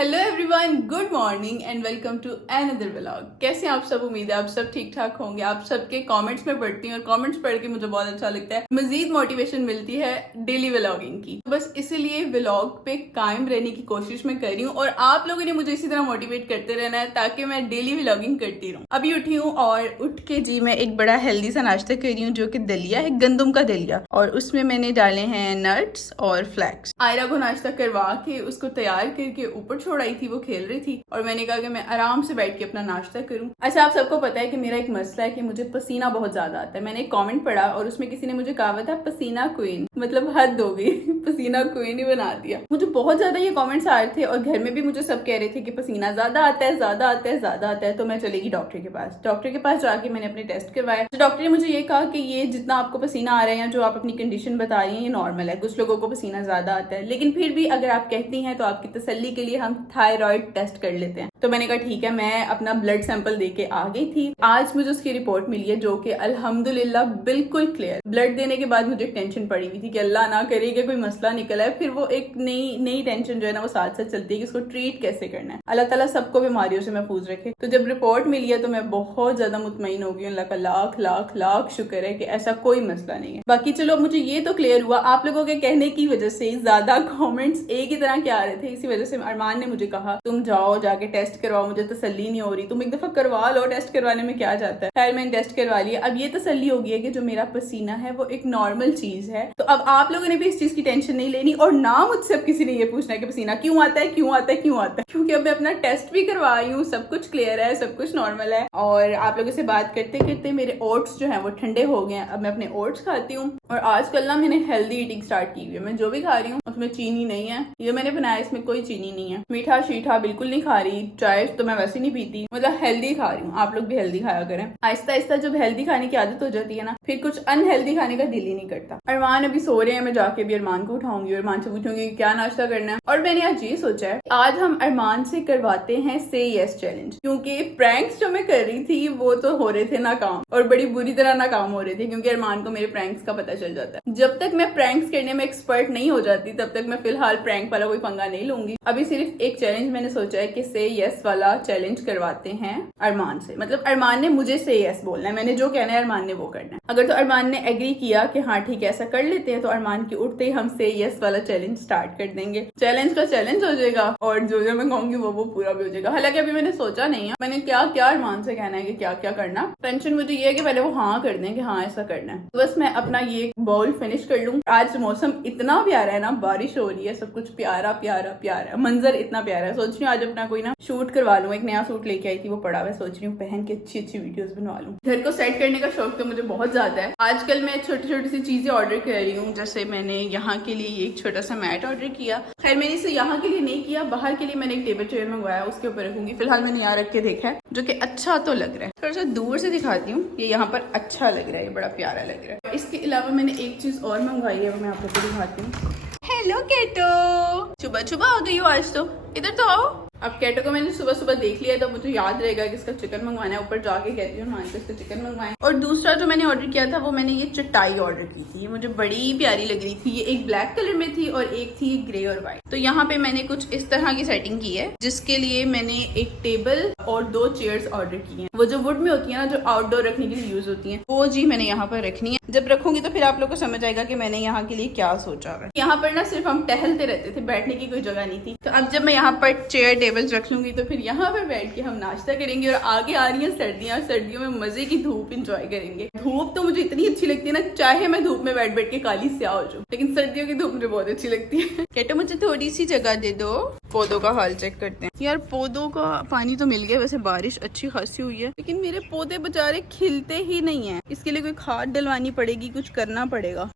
Hello everyone, good morning and welcome to another vlog. कैसे हैं आप सब? उम्मीद है आप सब ठीक ठाक होंगे। आप सबके कमेंट्स में पढ़ती हूँ और कमेंट्स पढ़ के मुझे बहुत अच्छा लगता है, मजीद मोटिवेशन मिलती है डेली व्लॉगिंग की। बस इसीलिए व्लॉग पे कायम रहने की कोशिश मैं कर रही हूँ और आप लोगों ने मुझे इसी तरह मोटिवेट करते रहना है ताकि मैं डेली व्लॉगिंग करती रहूँ। अभी उठी हूँ और उठ के जी मैं एक बड़ा हेल्दी सा नाश्ता कर रही हूँ जो कि दलिया है, गंदम का दलिया, और उसमें मैंने डाले हैं नट्स और फ्लैक्स। आयरा को नाश्ता करवा के उसको तैयार करके ऊपर छोड़ आई थी, वो खेल रही थी और मैंने कहा कि मैं आराम से बैठ के अपना नाश्ता करूं। अच्छा, आप सबको पता है कि मेरा एक मसला है कि मुझे पसीना बहुत ज्यादा आता है। मैंने एक कमेंट पढ़ा और उसमें किसी ने मुझे कहा था पसीना क्वीन, मतलब हद हो गई पसीना क्वीन ही बना दिया। मुझे बहुत ज्यादा ये कमेंट्स आ रहे थे और घर में भी मुझे सब कह रहे थे कि पसीना ज्यादा आता है, ज्यादा आता है, ज्यादा आता है। तो मैं चलेगी डॉक्टर के पास। डॉक्टर के पास जाके मैंने अपने टेस्ट करवाए तो डॉक्टर ने मुझे ये कहा कि ये जितना आपको पसीना आ रहा है या जो आप अपनी कंडीशन बता रही हैं ये नॉर्मल है। कुछ लोगों को पसीना ज्यादा आता है, लेकिन फिर भी अगर आप कहती हैं तो आपकी तसल्ली के लिए हम थायराइड टेस्ट कर लेते हैं। तो मैंने कहा ठीक है। मैं अपना ब्लड सैंपल देके आ गई थी। आज मुझे उसकी रिपोर्ट मिली है जो कि अल्हम्दुलिल्लाह बिल्कुल क्लियर। ब्लड देने के बाद मुझे टेंशन पड़ी हुई थी कि अल्लाह ना करे कि कोई मसला निकला है, फिर वो एक नई टेंशन जो है ना वो साथ साथ चलती है कि उसको ट्रीट कैसे करना है। अल्लाह ताला सबको बीमारियों से महफूज रखे। तो जब रिपोर्ट मिली है तो मैं बहुत ज्यादा मुतमईन हो गई। अल्लाह का लाख लाख लाख शुक्र है कि ऐसा कोई मसला नहीं है। बाकी चलो, मुझे ये तो क्लियर हुआ। आप लोगों के कहने की वजह से ज्यादा कॉमेंट्स एक ही तरह के आ रहे थे, इसी वजह से अरमान ने मुझे कहा तुम जाओ जाके टेस्ट करवाओ, मुझे तसल्ली नहीं हो रही। तुम एक दफा करवा लो, टेस्ट करवाने में क्या जाता है। खैर मैंने टेस्ट करवा लिया। अब ये तसल्ली हो गई है कि जो मेरा पसीना है वो एक नॉर्मल चीज है। तो अब आप लोगों ने भी इस चीज की टेंशन नहीं लेनी और ना मुझसे अब किसी ने ये पूछना है कि पसीना क्यों आता है, क्यों आता है, क्यों आता है, क्योंकि अब मैं अपना टेस्ट भी करवा रही हूँ। सब कुछ क्लियर है, सब कुछ नॉर्मल है। और आप लोगों से बात करते करते मेरे ओट्स जो है वो ठंडे हो गए हैं। अब मैं अपने ओट्स खाती हूँ और आजकल ना मैंने हेल्दी ईटिंग स्टार्ट की हुई है। मैं जो भी खा रही हूँ उसमें चीनी नहीं है। ये मैंने बनाया, इसमें कोई चीनी नहीं है। मीठा शीठा बिल्कुल नहीं खा रही। चाय तो मैं वैसे नहीं पीती, मतलब हेल्दी खा रही हूँ। आप लोग भी हेल्दी खाया करें। आहिस्ता आहिस्ता जब हेल्दी खाने की आदत हो जाती है ना, फिर कुछ अनहेल्दी खाने का दिल ही नहीं करता। अरमान अभी सो रहे हैं, मैं जाके भी अरमान को उठाऊंगी, अरमान से पूछूंगी क्या नाश्ता करना है। और मैंने आज ये सोचा है आज हम अरमान से करवाते हैं से यस चैलेंज, क्योंकि प्रैंक्स जो मैं कर रही थी वो तो हो रहे थे नाकाम और बड़ी बुरी तरह नाकाम हो रहे थे, क्योंकि अरमान को मेरे प्रैंक्स का पता चल जाता है। जब तक मैं प्रैंक्स करने में एक्सपर्ट नहीं हो जाती तब तक मैं फिलहाल प्रैंक वाला कोई पंगा नहीं लूंगी। अभी सिर्फ एक चैलेंज मैंने सोचा है कि से यस वाला चैलेंज करवाते हैं अरमान से। मतलब अरमान ने मुझे से यस बोलना है, मैंने जो कहना है अरमान ने वो करना है। अगर तो अरमान ने एग्री किया कि हाँ ठीक है ऐसा कर लेते हैं तो अरमान के उठते ही हम से यस वाला चैलेंज स्टार्ट कर देंगे। चैलेंज का चैलेंज हो जाएगा और जो जो मैं कहूंगी वो पूरा भी हो जाएगा। हालांकि अभी मैंने सोचा नहीं है मैंने क्या क्या अरमान से कहना है कि क्या क्या करना। टेंशन मुझे ये है कि पहले वो हाँ कर दें कि हाँ ऐसा करना है। बस मैं अपना ये बाउल फिनिश कर लूँ। आज मौसम इतना प्यारा है ना, बारिश हो रही है, सब कुछ प्यारा प्यारा प्यारा, मंजर इतना प्यारा है। सोच रही हूँ आज अपना कोई ना शूट करवा लूँ। एक नया सूट लेके आई थी वो पड़ा हुआ, सोच रही हूँ पहन के अच्छी अच्छी वीडियोस बनवा लूँ। घर को सेट करने का शौक तो मुझे बहुत ज्यादा है। आजकल मैं छोटी छोटी सी चीजें ऑर्डर कर रही हूँ। जैसे मैंने यहाँ के लिए एक छोटा सा मैट ऑर्डर किया। खैर मैंने इसे यहाँ के लिए नहीं किया, बाहर के लिए मैंने एक टेबल चेयर मंगवाया, उसके ऊपर रखूंगी। फिलहाल मैंने यहाँ रख के देखा है जो कि अच्छा तो लग रहा है। थोड़ा सा दूर से दिखाती हूँ, ये यहाँ पर अच्छा लग रहा है, ये बड़ा प्यारा लग रहा है। इसके अलावा मैंने एक चीज और मंगवाई है, वो मैं आप लोग को दिखाती हूँ। हेलो केटो, सुबह सुबह आ गई हो आज तो, इधर तो आओ। अब कैटो को मैंने सुबह सुबह देख लिया तो मुझे याद रहेगा कि इसका चिकन मंगवाना है। ऊपर जाके कहती हूँ मान के इसका चिकन मंगवाएं। और दूसरा जो मैंने ऑर्डर किया था वो मैंने ये चटाई ऑर्डर की थी। मुझे बड़ी प्यारी लग रही थी। ये एक ब्लैक कलर में थी और एक थी ग्रे और व्हाइट। तो यहाँ पे मैंने कुछ इस तरह की सेटिंग की है जिसके लिए मैंने एक टेबल और 2 चेयर्स ऑर्डर की है। वो जो वुड में होती है ना, जो आउटडोर रखने के लिए यूज होती है, वो जी मैंने यहाँ पर रखनी है। जब रखूंगी तो फिर आप लोग को समझ आएगा कि मैंने यहाँ के लिए क्या सोचा है। यहाँ पर ना सिर्फ हम टहलते रहते थे, बैठने की कोई जगह नहीं थी। तो अब जब मैं यहाँ पर चेयर टेबल्स रख लूंगी तो फिर यहाँ पर बैठ के हम नाश्ता करेंगे। और आगे आ रही है सर्दियां, सर्दियों में मजे की धूप इंजॉय करेंगे। धूप तो मुझे इतनी अच्छी लगती है ना, चाहे मैं धूप में बैठ बैठ के काली स्याह हो जाऊं, लेकिन सर्दियों की धूप मुझे बहुत अच्छी लगती है। कहते मुझे थोड़ी सी जगह दे दो। पौधों का हाल चेक करते हैं। यार पौधों का पानी तो मिल गया, वैसे बारिश अच्छी खासी हुई है, लेकिन मेरे पौधे बेचारे खिलते ही नहीं है। इसके लिए कोई खाद डलवानी पड़ेगी, कुछ करना पड़ेगा।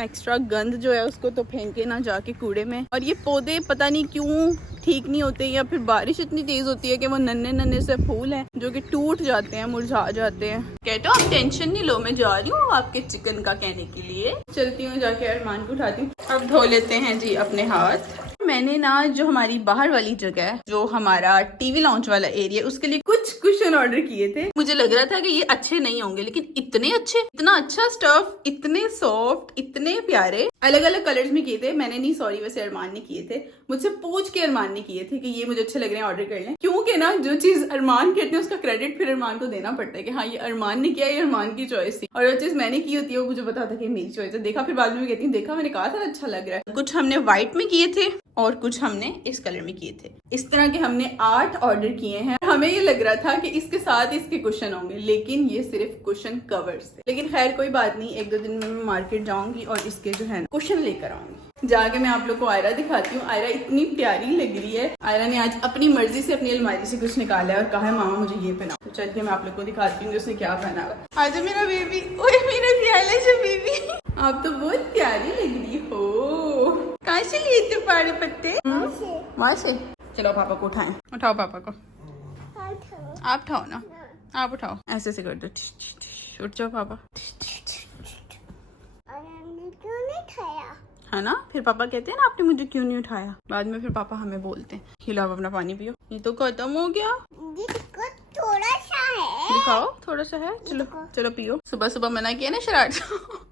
एक्स्ट्रा गंद जो है उसको तो फेंके ना जाके कूड़े में। और ये पौधे पता नहीं क्यों ठीक नहीं होते, या फिर बारिश इतनी तेज होती है कि वो नन्हे नन्हे से फूल हैं जो कि टूट जाते हैं, मुरझा जाते हैं। कहते हो आप टेंशन नहीं लो, मैं जा रही हूँ आपके चिकन का कहने के लिए। चलती हूँ जाके अरमान को उठाती हूँ। अब धो लेते हैं जी अपने हाथ। मैंने ना जो हमारी बाहर वाली जगह है, जो हमारा टीवी लॉन्च वाला एरिया, उसके लिए कुछ कुशन ऑर्डर किए थे। मुझे लग रहा था कि ये अच्छे नहीं होंगे, लेकिन इतने अच्छे, इतना अच्छा स्टफ, इतने सॉफ्ट, इतने प्यारे। अलग अलग कलर्स में किए थे, मैंने नहीं, सॉरी, वैसे अरमान ने किए थे। मुझसे पूछ के अरमान ने किए थे कि ये मुझे अच्छे लग रहे हैं, ऑर्डर कर लें। क्योंकि ना जो चीज अरमान कहते हैं उसका क्रेडिट फिर अरमान को देना पड़ता है कि हाँ ये अरमान ने किया, ये अरमान की चॉइस थी। और जो चीज मैंने की होती है वो मुझे पता था कि मेरी चॉइस है। देखा फिर बाद में कहती हूँ, देखा मैंने कहा था अच्छा लग रहा है। कुछ हमने व्हाइट में किए थे और कुछ हमने इस कलर में किए थे। इस तरह के हमने 8 ऑर्डर किए हैं। हमें ये लग रहा था कि इसके साथ इसके कुशन होंगे, लेकिन ये सिर्फ कुशन कवर्स थे। लेकिन खैर कोई बात नहीं, 1-2 दिन में मैं मार्केट जाऊंगी और इसके जो है कुशन लेकर आऊंगी। जाके मैं आप लोग को आयरा दिखाती हूँ। आयरा इतनी प्यारी लग रही है। आयरा ने आज अपनी मर्जी से अपनी अलमारी से कुछ निकाला है और कहा है मामा मुझे ये पहना। तो चलिए मैं आप लोग को दिखाती हूँ उसने क्या पहना है। आज मेरा बेबी, ओए मेरा प्यारा बेबी, आप तो बहुत प्यारी लग रही हो। कहाँ से लिए थे पाड़े पत्ते? वहाँ से। चलो पापा को उठाएं। उठाओ पापा को। आप उठाओ ना, आप उठाओ। ऐसे से कर दो। उठ जाओ पापा। है ना, फिर पापा कहते हैं ना आपने मुझे क्यों नहीं उठाया। बाद में फिर पापा हमें बोलते हैं। खिलाओ अपना पानी पियो। ये तो खत्म हो गया। थोड़ा सा है। दिखाओ, थोड़ा सा है। चलो चलो पियो। सुबह सुबह मना किया ना शरारत।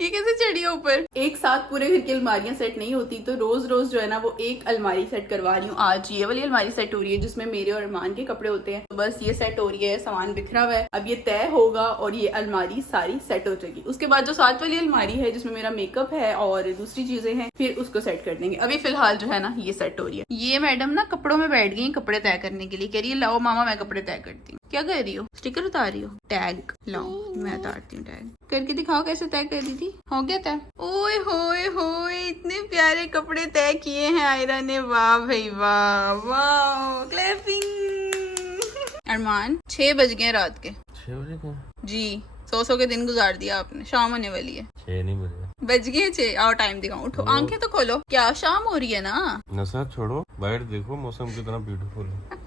ये कैसे चढ़ी है ऊपर? एक साथ पूरे घर की अलमारियां सेट नहीं होती, तो रोज रोज जो है ना वो एक अलमारी सेट करवा रही हूँ। आज ये वाली अलमारी सेट हो रही है जिसमें मेरे और अरमान के कपड़े होते हैं। तो बस ये सेट हो रही है, सामान बिखरा हुआ है। अब ये तय होगा और ये अलमारी सारी सेट हो जाएगी। उसके बाद जो साथ वाली अलमारी है जिसमें मेरा मेकअप है और दूसरी चीजें हैं, फिर उसको सेट कर देंगे। अभी फिलहाल जो है ना ये सेट हो रही है। ये मैडम ना कपड़ों में बैठ गई कपड़े तय करने के लिए। कह रही है लाओ मामा मैं कपड़े तय करती हूँ। क्या कर रही हो? स्टिकर उतार रही हो? टैग लाओ मैं उतारती हूँ। टैग करके दिखाओ कैसे तय कर दी थी। हो गया तय? ओए होए होए, इतने प्यारे कपड़े तय किए हैं आयरा ने। वाह भाई वाह, वाह क्लैपिंग। अरमान 6 बज गए रात के। 6 बजे को जी, 100 के दिन गुजार दिया आपने। शाम होने वाली है। 6 नहीं बजे बज गए 6। आओ टाइम दिखाओ, उठो, आंखें तो खोलो। क्या शाम हो रही है ना? नशा छोड़ो, बाहर देखो मौसम कितना ब्यूटीफुल है।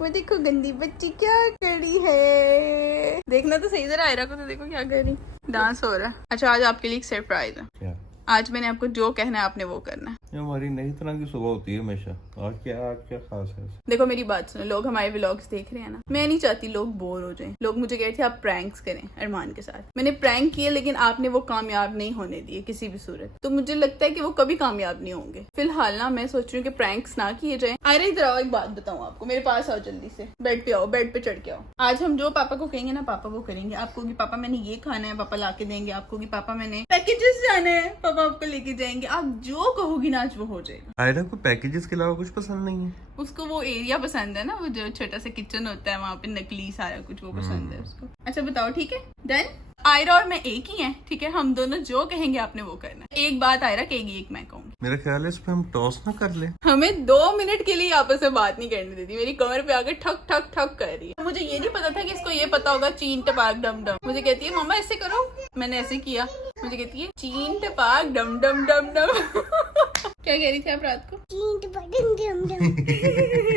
वो देखो गंदी बच्ची क्या कर रही है। देखना तो सही जरा आयरा को, तो देखो क्या कर रही, डांस हो रहा है। अच्छा आज आपके लिए एक सरप्राइज है। क्या? आज मैंने आपको जो कहना है आपने वो करना है। ये हमारी नई तरह की सुबह होती है हमेशा। आज क्या खास है? देखो मेरी बात सुनो, लोग हमारे व्लॉग्स देख रहे हैं ना, मैं नहीं चाहती लोग बोर हो जाएं। लोग मुझे कह रहे थे आप प्रैंक्स करें अरमान के साथ। मैंने प्रैंक किए लेकिन आपने वो कामयाब नहीं होने दिए किसी भी सूरत। तो मुझे लगता है कि वो कभी कामयाब नहीं होंगे। फिलहाल ना मैं सोच रही हूँ कि प्रैंक्स ना किए जाए। अरे इधर आओ, एक बात बताऊँ आपको, मेरे पास आओ जल्दी से। बेड पे आओ, बेड पे चढ़ के आओ। आज हम जो पापा को कहेंगे ना पापा वो करेंगे। आपको कि पापा मैंने ये खाना है, पापा ला के देंगे। आपको कि पापा मैंने पैकेजेस जाना है, पापा आपको लेके जाएंगे। आप जो कहोगी ना आज वो हो जाएगा। आयरा को पैकेजेस के अलावा कुछ पसंद नहीं है? उसको वो एरिया पसंद है ना, वो जो छोटा सा किचन होता है वहाँ पे नकली सारा कुछ, वो पसंद है उसको। अच्छा बताओ, ठीक है डन। आयरा और मैं एक ही हैं, ठीक है। हम दोनों जो कहेंगे आपने वो करना है। एक बात आयरा कहेगी, एक मैं कहूंगी। मेरा ख्याल है इस पे हम टॉस ना कर ले। हमें 2 मिनट के लिए आपस में बात नहीं करने देती। मेरी कमर पे आकर ठक ठक ठक कर रही है। मुझे ये नहीं पता था कि इसको ये पता होगा चीन टपाक डम डम। मुझे कहती है मामा ऐसे करो, मैंने ऐसे किया। मुझे कहती है चीन टपाक डम डम डम डम। क्या कह रही थी आप रात को?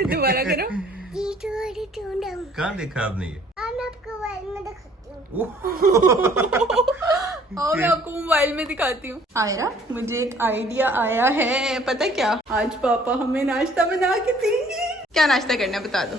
दोबारा करो। कहाँ देखा आपने ये? और मैं आपको मोबाइल में दिखाती हूँ। आयरा मुझे एक आइडिया आया है, पता क्या? आज पापा हमें नाश्ता बना के देंगे। क्या नाश्ता करना है बता दो।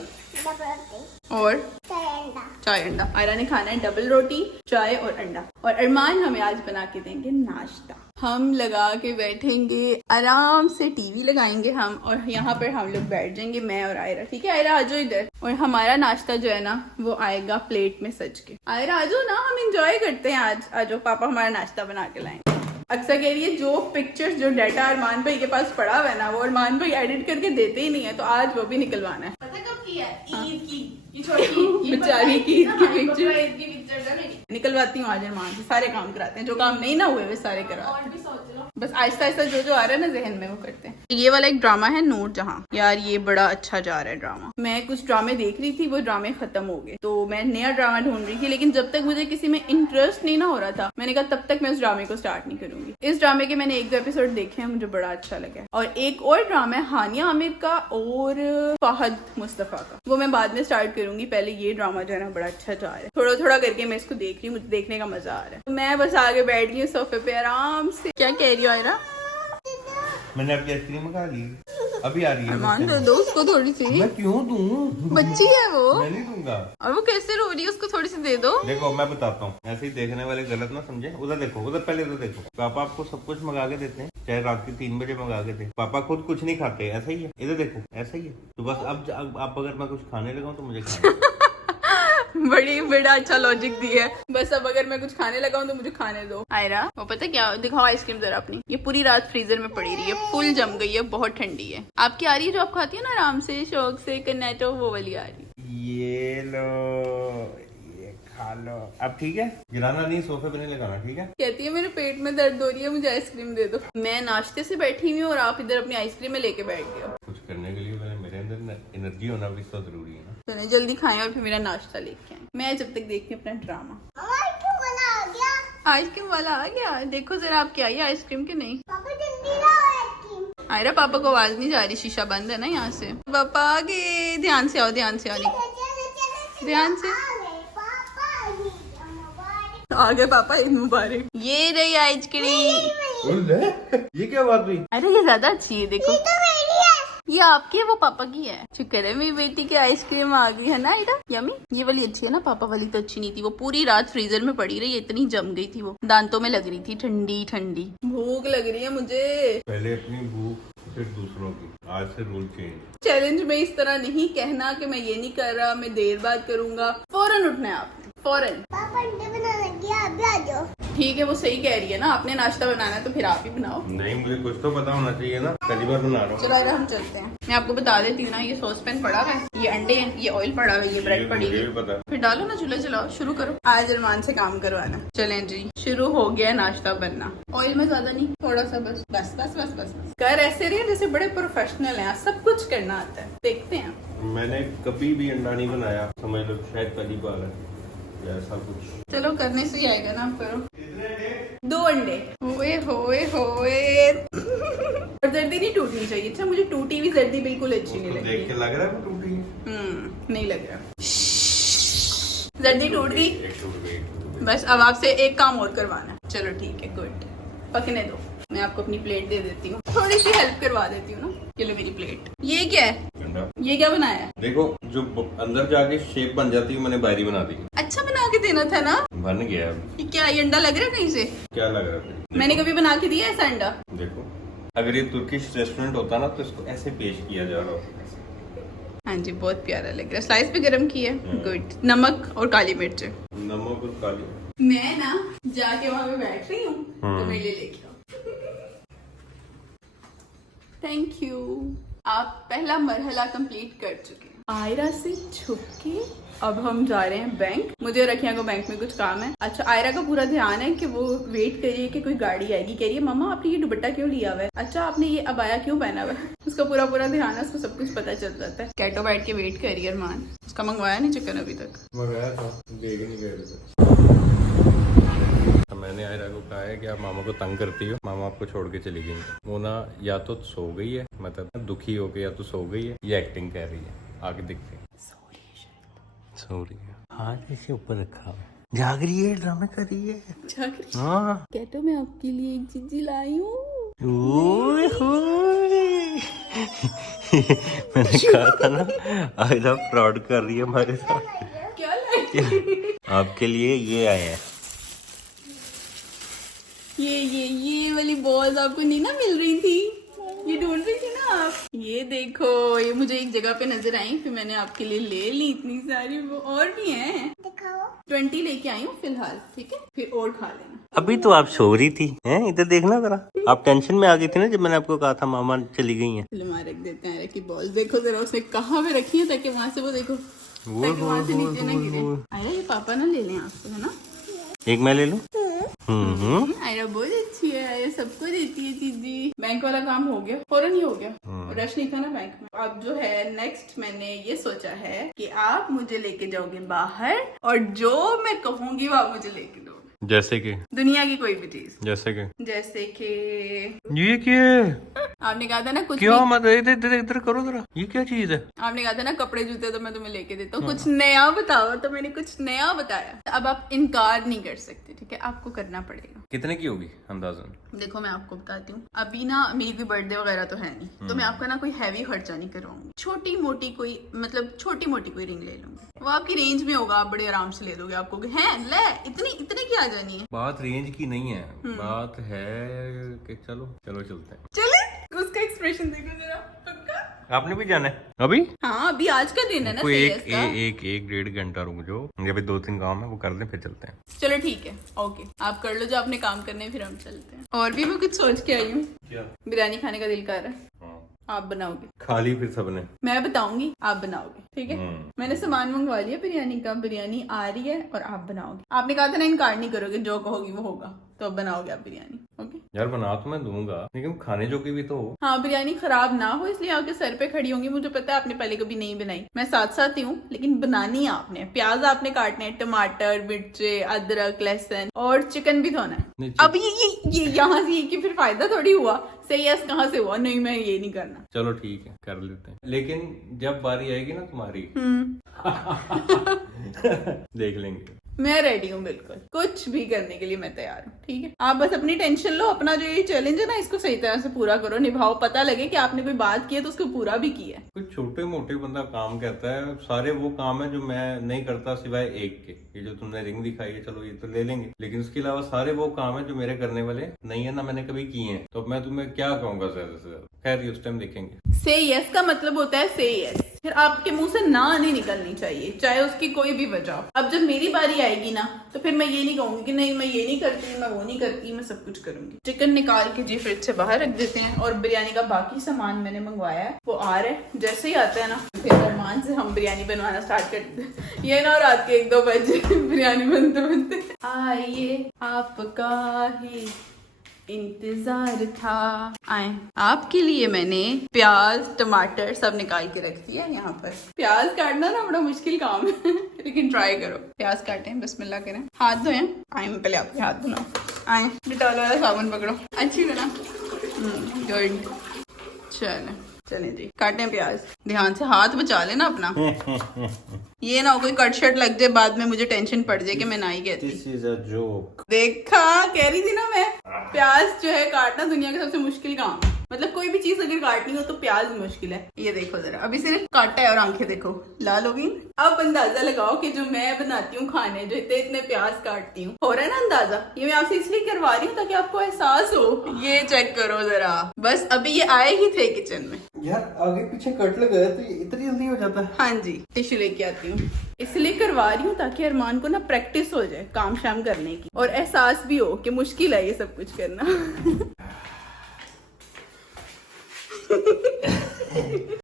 और चाय अंडा। आयरा ने खाना है डबल रोटी, चाय और अंडा। और अरमान हमें आज बना के देंगे नाश्ता। हम लगा के बैठेंगे आराम से, टीवी लगाएंगे हम, और यहाँ पर हम लोग बैठ जाएंगे मैं और आयरा। ठीक है आयरा आजो इधर। और हमारा नाश्ता जो है ना वो आएगा प्लेट में सज के। आयरा आजो ना, हम एंजॉय करते हैं आज। आजो, पापा हमारा नाश्ता बना के लाएंगे। अक्सर कह रही है जो पिक्चर्स जो डाटा अरमान भाई के पास पड़ा हुआ है ना वो अरमान भाई एडिट करके देते ही नहीं है, तो आज वो भी निकलवाना है। पता कब की है? ईद की बेचारी की ईद की पिक्चर निकलवाती हूँ आज अरमान से। सारे काम कराते हैं, जो काम नहीं ना हुए वे सारे कराते हैं। बस आहिस्ता आहिस्ता जो आ रहा है ना जहन में वो करते हैं। ये वाला एक ड्रामा है नूर जहां, यार ये बड़ा अच्छा जा रहा है ड्रामा। मैं कुछ ड्रामे देख रही थी, वो ड्रामे खत्म हो गए, तो मैं नया ड्रामा ढूंढ रही थी। लेकिन जब तक मुझे किसी में इंटरेस्ट नहीं ना हो रहा था, मैंने कहा तब तक मैं उस ड्रामे को स्टार्ट नहीं करूंगी। इस ड्रामे के मैंने 1-2 एपिसोड देखे हैं, मुझे बड़ा अच्छा लगा। और एक और ड्रामा है हानिया आमिर का और फहद मुस्तफा का, वो मैं बाद में स्टार्ट करूंगी। पहले ये ड्रामा जो है ना बड़ा अच्छा जा रहा है। थोड़ा थोड़ा करके मैं इसको देख रही हूँ, मुझे देखने का मजा आ रहा है। तो मैं बस आगे बैठ गई हूँ सोफे पे आराम से। क्या कह रही हो आयरा? मैंने आपकी आइसक्रीम खा ली। अभी आ रही है। मान दो उसको थोड़ी सी, मैं क्यों दूं? बच्ची है वो। मैं नहीं दूंगा। और वो कैसे रो रही है, उसको थोड़ी सी दे दो। देखो मैं बताता हूँ, ऐसे ही देखने वाले गलत ना समझे। उधर देखो, उधर पहले उधर देखो। पापा आपको सब कुछ मंगा के देते हैं, चाहे रात के 3 बजे मंगा के दे। पापा खुद कुछ नहीं खाते, ऐसा ही है। इधर देखो, ऐसा ही है। तो बस अब आप अगर मैं कुछ खाने लगा तो मुझे खाना है। बड़ा अच्छा लॉजिक दिया है। बस अब अगर मैं कुछ खाने लगा हूँ तो मुझे खाने दो। आयरा, वो पता क्या, दिखाओ आइसक्रीम जरा अपनी। ये पूरी रात फ्रीजर में पड़ी रही है, फुल जम गई है, बहुत ठंडी है। आपकी आ रही है जो आप खाती है ना आराम से, शौक से, कर्नेटो, वो वाली आ रही है। ये लो, ये खा लो। अब ठीक है, गिराना नहीं, सोफे पे नहीं लगाना, ठीक है। कहती है मेरे पेट में दर्द हो रही है, मुझे आइसक्रीम दे दो। मैं नाश्ते से बैठी हुई हूँ और आप इधर अपनी आइसक्रीम में लेके बैठ गए हो। कुछ करने के लिए मेरे अंदर एनर्जी होना भी तो जरूरी है ना। चले जल्दी खाएं और फिर मेरा नाश्ता लेके आए। मैं जब तक देखती हूँ अपना ड्रामा। आइसक्रीम वाला आ गया। आइसक्रीम वाला आ गया, देखो जरा आपकी आई है आइसक्रीम के नहीं। पापा जल्दी लाओ आइसक्रीम। आयरा, पापा को आवाज नहीं जा रही, शीशा बंद है ना यहाँ से। पापा आगे, ध्यान से आओ, ध्यान से आओ, ध्यान से। आ गए पापा, ईद मुबारक। ये रही आइसक्रीम। ये क्या बात हुई? अरे ये ज्यादा अच्छी है, देखो। ये आपकी है, वो पापा की है। शुक्र है मेरी बेटी की आइसक्रीम आ गई है ना आयरा, यमी। ये वाली अच्छी है ना, पापा वाली तो अच्छी नहीं थी। वो पूरी रात फ्रीजर में पड़ी रही, इतनी जम गई थी, वो दांतों में लग रही थी, ठंडी ठंडी। भूख लग रही है मुझे। पहले अपनी भूख फिर दूसरों की। आज से रूल चेंज। चैलेंज में इस तरह नहीं कहना कि मैं ये नहीं कर रहा, मैं देर बाद करूंगा। फौरन उठना है आपने, फौरन। पापा अंडे बनाने गया, अभी आ जाओ। ठीक है, वो सही कह रही है ना, आपने नाश्ता बनाना है तो फिर आप ही बनाओ। नहीं, मुझे कुछ तो पता होना चाहिए ना, पहली बार बना रहा हूँ। चलो आयरा, हम चलते हैं। मैं आपको बता देती हूँ ना, ये सॉस पैन पड़ा हुआ है, ये अंडे हैं, ये ऑयल पड़ा हुआ है, ये ब्रेड पड़ी मुझे है। भी पता। फिर डालो ना, चूल्हा चलाओ, शुरू करो। आज अरमान से काम करवाना। चलें जी, शुरू हो गया नाश्ता बनना। ऑयल में ज्यादा नहीं, थोड़ा सा बस बस बस बस बस बस। कर ऐसे रहे जैसे बड़े प्रोफेशनल हैं, सब कुछ करना आता है। देखते हैं। मैंने कभी भी अंडा नहीं बनाया, समझ लो शायद पहली बार है ऐसा कुछ। चलो करने से ही आएगा ना, आप करो। 2 अंडे। होए होए होए। और जर्दी नहीं टूटनी चाहिए। अच्छा, मुझे टूटी हुई जर्दी बिल्कुल अच्छी नहीं लगती। देख के लग रहा है वो टूटी है। नहीं लग रहा। जर्दी टूट गई। एक टूट गई। बस अब आपसे एक काम और करवाना है। चलो ठीक है, गुड। पकने दो, मैं आपको अपनी प्लेट दे देती हूँ, थोड़ी सी हेल्प करवा देती हूँ ना। ये लो मेरी प्लेट। ये क्या है? अंडा। ये क्या बनाया है? देखो, जो अंदर जाके शेप बन जाती है, मैंने बाहरी बना दी। अच्छा बना के देना था ना। बन गया अब। ये क्या, ये अंडा लग रहा है कहीं से? क्या लग रहा है? मैंने कभी बना के दिया ऐसा अंडा? देखो, अगर ये तुर्किश रेस्टोरेंट होता ना तो इसको ऐसे पेश किया जा रहा होता। हाँ जी, बहुत प्यारा लग रहा है। स्लाइस भी गरम की है, गुड। नमक और काली मिर्च। नमक और काली। मैं ना जाके वहां पे बैठ रही हूँ, तो मेरे लिए लेके आओ। Thank you. आप पहला मरहला कंप्लीट कर चुके हैं। आयरा से छुप के अब हम जा रहे हैं बैंक। मुझे और रखिया को बैंक में कुछ काम है। अच्छा, आयरा का पूरा ध्यान है कि वो वेट करिए कि कोई गाड़ी आएगी। कह रही है मम्मा आपने ये दुपट्टा क्यों लिया हुआ है? अच्छा, आपने ये अबाया क्यों पहना हुआ है? उसका पूरा ध्यान है, उसको सब कुछ पता चल जाता है। कैटो बैठ के वेट कर रही है अरमान। उसका मंगवाया नहीं चिकन अभी तक। मंगाया था, देख ही नहीं गए। मैंने आयरा को कहा है कि आप मामा को तंग करती हो, मामा आपको छोड़ के चली गई। वो ना या तो सो गई है, मतलब दुखी होके, या तो सो गई है, या एक्टिंग कर रही है। आगे देखते हैं। सो रही है, हाथ इसे ऊपर रखा हुआ, जाग रही है, ड्रामे कर रही है। हाँ, कैटो मैं आपके लिए एक चीज लाई हूँ। ओए होए। मैंने कहा था ना, आयरा फ्रॉड कर रही है हमारे साथ। क्या लाई? आपके लिए ये आए हैं। ये वाली बॉल्स आपको नहीं ना मिल रही थी, ये ढूंढ रही थी ना आप। ये देखो, ये मुझे एक जगह पे नजर आई, फिर मैंने आपके लिए ले ली इतनी सारी। वो और भी हैं, दिखाओ। 20 लेके आई हूँ फिलहाल, ठीक है? फिर और खा लेना। अभी तो आप सो रही थी, हैं? इधर देखना जरा। आप टेंशन में आ गई थी ना जब मैंने आपको कहा था मामा चली गई हैं। चलो वहाँ रख देते हैं की बॉल। देखो जरा उसने कहाँ पे रखी है, ताकि वहाँ से वो देखो, ताकि वहाँ से नीचे ना गिरे। आयरा, ये पापा ना ले लें आपको, है ना? एक मैं ले लूं? आयरा बहुत अच्छी है, आयरा सबको देती है चीजी। बैंक वाला काम हो गया, फौरन ही हो गया। रश नहीं था ना बैंक में। अब जो है नेक्स्ट, मैंने ये सोचा है कि आप मुझे लेके जाओगे बाहर, और जो मैं कहूंगी वो आप मुझे लेके दोगे। जैसे कि दुनिया की कोई भी चीज। जैसे कि जैसे कि ये क्या? आपने कहा था ना कुछ क्या भी, मत इधर इधर करो जरा, ये क्या चीज है? आपने कहा था ना कपड़े जूते तो मैं तुम्हें लेके देता हूँ, कुछ नया बताओ, तो मैंने कुछ नया बताया। अब आप इनकार नहीं कर सकते, ठीक है, आपको करना पड़ेगा। कितने की होगी अंदाजन? देखो मैं आपको बताती हूँ, अभी ना मेरी कोई बर्थडे वगैरह तो है नहीं, तो मैं आपका ना कोई हैवी खर्चा नहीं करवाऊंगी, छोटी मोटी कोई, मतलब छोटी मोटी कोई रिंग ले लूंगी, वो आपकी रेंज में होगा, आप बड़े आराम से ले लोगे। आपको है ले इतनी इतने की आ जानी है। बात रेंज की नहीं है, बात है कि चलो चलो चलते हैं। चले, उसका एक्सप्रेशन देखो जरा, पक्का? आपने भी जाना है अभी? हाँ अभी आज का दिन है ना, कोई CS का। एक डेढ़ घंटा रुक जाओ, अभी 2-3 काम है वो कर लें फिर चलते हैं। चलो ठीक है, ओके, आप कर लो जो आपने काम करने हैं, फिर हम चलते हैं। और भी मैं कुछ सोच के आई हूँ, क्या? बिरयानी खाने का दिल कर रहा है, हाँ। आप बनाओगे? खा ली फिर सबने? मैं बताऊंगी, आप बनाओगे, ठीक है? मैंने सामान मंगवा लिया बिरयानी का, बिरयानी आ रही है और आप बनाओगे। आपने कहा था ना इनकार नहीं करोगे, जो कहोगी वो होगा, तो अब बनाओगे आप बिरयानी, ओके? यार बना तो मैं दूंगा, लेकिन खाने जो की भी तो हो। हाँ बिरयानी खराब ना हो, इसलिए आपके सर पे खड़ी होंगी। मुझे पता है आपने पहले कभी नहीं बनाई, मैं साथ साथ ही हूँ, लेकिन बनानी है आपने। प्याज आपने काटने हैं, टमाटर, मिर्चे, अदरक, लहसुन और चिकन भी धोना है। अब ये यहाँ से कि फिर फायदा थोड़ी हुआ, सही है, कहाँ से हुआ? नहीं मैं ये नहीं करना। चलो ठीक है कर लेते हैं, लेकिन जब बारी आएगी ना तुम्हारी देख लेंगे। मैं रेडी हूँ, बिल्कुल कुछ भी करने के लिए मैं तैयार हूँ, ठीक है? आप बस अपनी टेंशन लो, अपना जो ये चैलेंज है ना इसको सही तरह से पूरा करो, निभाओ, पता लगे कि आपने कोई बात की है तो उसको पूरा भी किया है। कुछ छोटे मोटे बंदा काम करता है, सारे वो काम है जो मैं नहीं करता सिवाय एक के। ये जो तुमने रिंग दिखाई है, चलो ये तो ले लेंगे, लेकिन उसके अलावा सारे वो काम है जो मेरे करने वाले नहीं है, ना मैंने कभी किए हैं। तो मैं तुम्हें क्या कहूंगा ज्यादा से ज्यादा, खैर ये उस टाइम देखेंगे। से यस का मतलब होता है से यस, फिर आपके मुंह से ना नहीं निकलनी चाहिए, चाहे उसकी कोई भी वजह हो। अब जब मेरी बारी आएगी ना, तो फिर मैं ये नहीं कहूंगी कि नहीं मैं ये नहीं करती, मैं वो नहीं करती, मैं सब कुछ करूंगी। चिकन निकाल के जी फ्रिज से बाहर रख देते हैं, और बिरयानी का बाकी सामान मैंने मंगवाया है, वो आ रहा है। जैसे ही आता है ना, फिर अरमान से हम बिरयानी बनवाना स्टार्ट कर देते हैं। ये ना रात के 1-2 बजे बिरयानी बनते बनते। आइए आपका ही इंतजार था, आए आपके लिए मैंने प्याज टमाटर सब निकाल के रख दिया यहाँ पर। प्याज काटना ना बड़ा मुश्किल काम है लेकिन ट्राई करो। प्याज काटें, बिस्मिल्लाह करें, हाथ धोएं। आए मैं पहले आपके हाथ धुलाऊं, आए डिटॉल वाला साबुन पकड़ो अच्छी तरह, गुड। चलें जी, काटें प्याज, ध्यान से हाथ बचा लेना अपना ये ना हो कोई कट शट लग जाए, बाद में मुझे टेंशन पड़ जाए कि मैं ना ही कहती। This is a joke। देखा, कह रही थी ना मैं, प्याज जो है काटना दुनिया का सबसे मुश्किल काम है। मतलब कोई भी चीज अगर काटनी हो तो प्याज मुश्किल है। ये देखो जरा, अभी सिर्फ काटा है और आंखें देखो लाल हो गई। अब अंदाजा लगाओ कि जो मैं बनाती हूँ खाने, जो इतने इतने प्याज काटती हूँ, हो रहा है ना अंदाजा? ये मैं आपसे इसलिए करवा रही हूँ ताकि आपको एहसास हो। ये चेक करो जरा, बस अभी ये आए ही थे किचन में। यार आगे पीछे कट लगाया तो इतनी जल्दी हो जाता है? हाँ जी, टिश्यू लेके आती हूँ, इसलिए करवा रही हूँ ताकि अरमान को ना प्रैक्टिस हो जाए काम शाम करने की, और एहसास भी हो कि मुश्किल है ये सब कुछ करना।